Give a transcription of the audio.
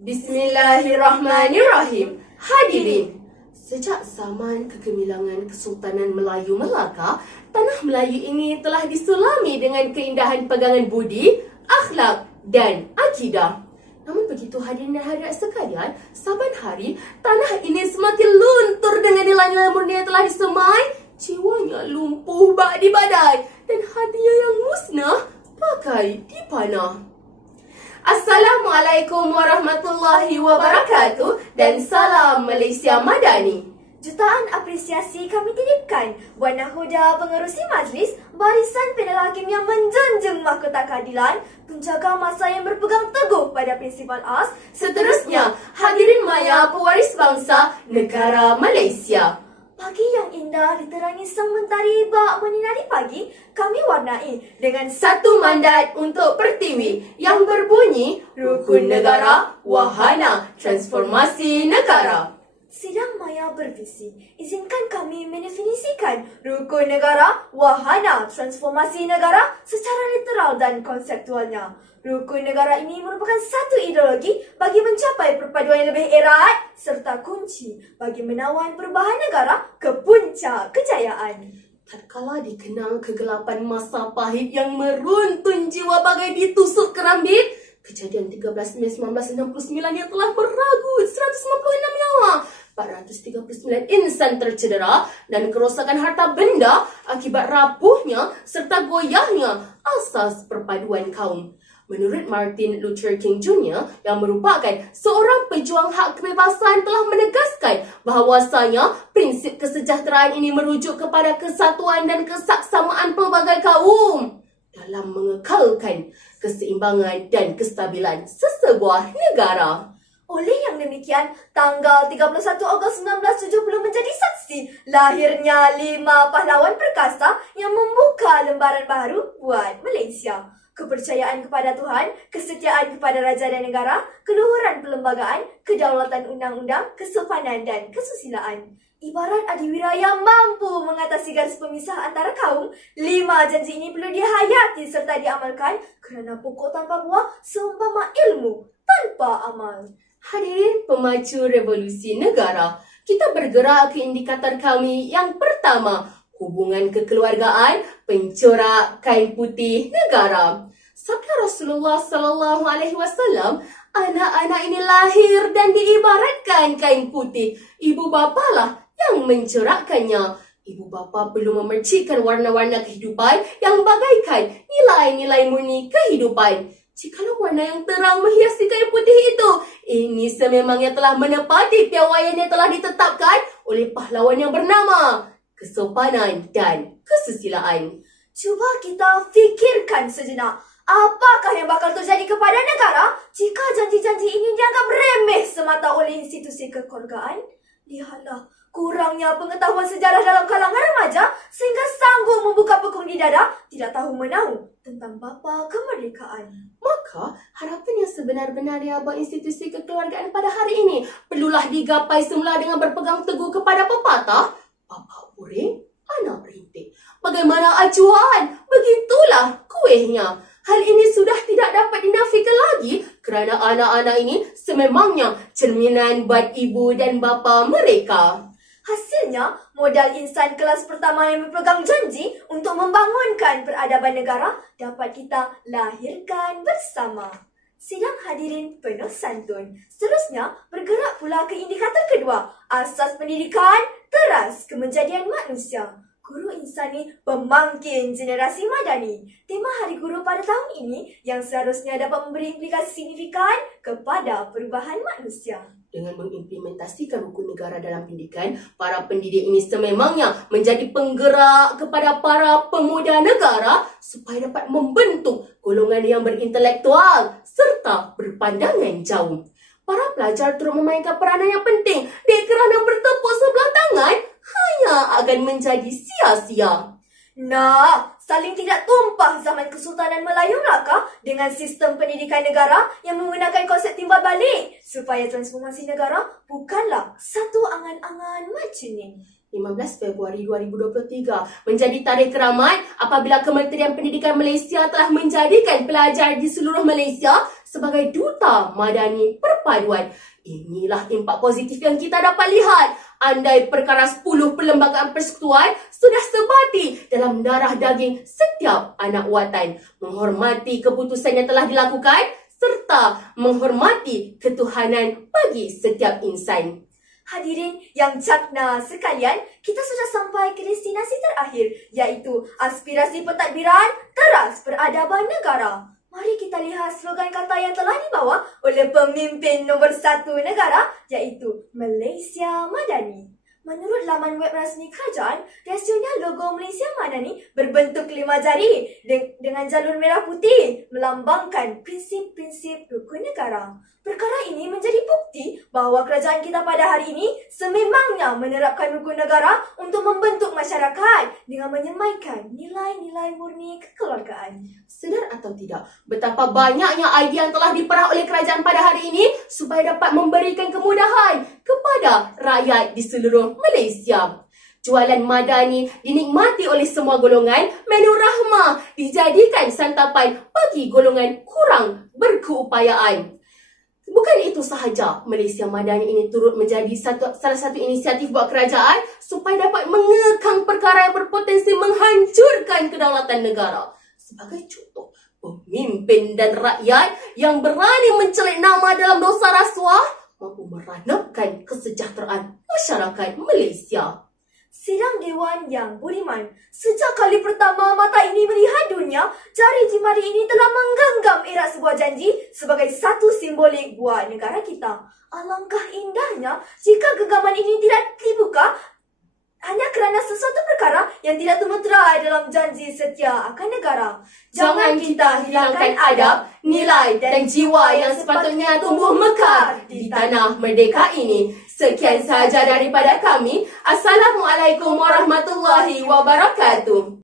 Bismillahirrahmanirrahim. Hadirin, sejak zaman kegemilangan Kesultanan Melayu Melaka, tanah Melayu ini telah disulami dengan keindahan pegangan budi, akhlak dan akidah. Namun begitu hadirin dan hadirat sekalian, saban hari tanah ini semakin luntur dengan nilai-nilai murni yang telah disemai, jiwanya lumpuh bak di badai dan hatinya yang musnah pakai dipanah. Assalamualaikum warahmatullahi wabarakatuh dan salam Malaysia Madani. Jutaan apresiasi kami titipkan Buat Nahoda pengerusi majlis, barisan panel hakim yang menjunjung mahkota keadilan, penjaga masa yang berpegang teguh pada prinsipal as, seterusnya hadirin maya pewaris bangsa negara Malaysia. Pagi yang indah diterangi sang mentari bak menyinari pagi, kami warnai dengan satu mandat untuk Pertiwi yang berbunyi Rukun Negara, Wahana Transformasi Negara. Sidang maya bervisi, izinkan kami mendefinisikan Rukun Negara, Wahana Transformasi Negara secara literal dan konseptualnya. Rukun negara ini merupakan satu ideologi bagi mencapai perpaduan yang lebih erat serta kunci bagi menawan perubahan negara ke puncak kejayaan. Tatkala dikenang kegelapan masa pahit yang meruntun jiwa bagai ditusuk kerambit, kejadian 13 Mei 1969 yang telah meragut 196 nyawa, 439 insan tercedera dan kerosakan harta benda akibat rapuhnya serta goyahnya asas perpaduan kaum. Menurut Martin Luther King Jr. yang merupakan seorang pejuang hak kebebasan telah menegaskan bahawasanya prinsip kesejahteraan ini merujuk kepada kesatuan dan kesaksamaan pelbagai kaum dalam mengekalkan keseimbangan dan kestabilan sesebuah negara. Oleh yang demikian, tanggal 31 Ogos 1970 menjadi saksi lahirnya 5 pahlawan perkasa yang membuka lembaran baru buat Malaysia. Kepercayaan kepada Tuhan, kesetiaan kepada raja dan negara, keluhuran perlembagaan, kedaulatan undang-undang, kesopanan dan kesusilaan. Ibarat adiwira yang mampu mengatasi garis pemisah antara kaum, 5 janji ini perlu dihayati serta diamalkan kerana pokok tanpa buah seumpama ilmu tanpa amal. Hadirin pemacu revolusi negara, kita bergerak ke indikator kami yang pertama, hubungan kekeluargaan, pencorak kain putih negara. Sabda Rasulullah SAW, anak-anak ini lahir dan diibaratkan kain putih. Ibu bapa lah yang mencorakkannya. Ibu bapa perlu memercikkan warna-warna kehidupan yang bagaikan nilai-nilai murni kehidupan. Jikalau warna yang terang menghiasi kain putih itu, ini sememangnya telah menepati piawaian yang telah ditetapkan oleh pahlawan yang bernama kesopanan dan kesusilaan. Cuba kita fikirkan sejenak, apakah yang bakal terjadi kepada negara jika janji-janji ini dianggap remeh semata oleh institusi kekeluargaan? Lihatlah kurangnya pengetahuan sejarah dalam kalangan remaja sehingga sanggup membuka pekung di dada, tidak tahu menahu tentang bapa kemerdekaan. Maka harapan yang sebenar-benarnya buat institusi kekeluargaan pada hari ini perlulah digapai semula dengan berpegang teguh kepada pepatah, bapa uring, anak rintik. Bagaimana acuan, begitulah kuihnya. Hal ini sudah tidak dapat dinafikan lagi kerana anak-anak ini sememangnya cerminan buat ibu dan bapa mereka. Hasilnya, modal insan kelas pertama yang berpegang janji untuk membangunkan peradaban negara dapat kita lahirkan bersama. Sidang hadirin penuh santun. Seterusnya, bergerak pula ke indikator kedua, asas pendidikan teras kemenjadian manusia. Guru insani pemangkin generasi madani. Tema Hari Guru pada tahun ini yang seharusnya dapat memberi implikasi signifikan kepada perubahan manusia. Dengan mengimplementasikan rukun negara dalam pendidikan, para pendidik ini sememangnya menjadi penggerak kepada para pemuda negara supaya dapat membentuk golongan yang berintelektual serta berpandangan jauh. Para pelajar turut memainkan peranan yang penting kerana bertepuk sebelah tangan hanya akan menjadi sia-sia. Nah, saling tidak tumpah zaman Kesultanan Melayu Melaka dengan sistem pendidikan negara yang menggunakan konsep timbal balik supaya transformasi negara bukanlah satu angan-angan macam ni. 15 Februari 2023 menjadi tarikh keramat apabila Kementerian Pendidikan Malaysia telah menjadikan pelajar di seluruh Malaysia sebagai Duta Madani Perpaduan. Inilah impak positif yang kita dapat lihat. Andai perkara 10 perlembagaan persekutuan sudah sebati dalam darah daging setiap anak watan. Menghormati keputusan yang telah dilakukan serta menghormati ketuhanan bagi setiap insan. Hadirin yang cakna sekalian, kita sudah sampai ke destinasi terakhir, iaitu aspirasi pentadbiran teras peradaban negara. Mari kita lihat slogan kata yang telah dibawa oleh pemimpin nombor 1 negara, iaitu Malaysia Madani. Menurut laman web rasmi kerajaan, rasionya logo Malaysia Madani berbentuk 5 jari dengan jalur merah putih melambangkan prinsip-prinsip rukun negara. Perkara ini menjadi bukti bahawa kerajaan kita pada hari ini sememangnya menerapkan rukun negara untuk membentuk masyarakat dengan menyemaikan nilai-nilai murni kekeluargaan. Sedar atau tidak, betapa banyaknya idea yang telah diperah oleh kerajaan pada hari ini supaya dapat memberikan kemudahan kepada rakyat di seluruh Malaysia. Jualan madani dinikmati oleh semua golongan, menu rahmah dijadikan santapan bagi golongan kurang berkeupayaan. Bukan itu sahaja, Malaysia Madani ini turut menjadi salah satu inisiatif buat kerajaan supaya dapat mengekang perkara yang berpotensi menghancurkan kedaulatan negara. Sebagai contoh, pemimpin dan rakyat yang berani mencelik nama dalam dosa rasuah mampu meranapkan kesejahteraan masyarakat Malaysia. Sidang Dewan yang budiman, sejak kali pertama mata ini melihat dunia, jari jemari ini telah menggenggam erat sebuah janji sebagai satu simbolik buat negara kita. Alangkah indahnya jika genggaman ini tidak dibuka hanya kerana sesuatu perkara yang tidak termeterai dalam janji setia akan negara. Jangan kita hilangkan adab, nilai dan jiwa yang sepatutnya tumbuh mekar di tanah merdeka ini. Sekian sahaja daripada kami. Assalamualaikum warahmatullahi wabarakatuh.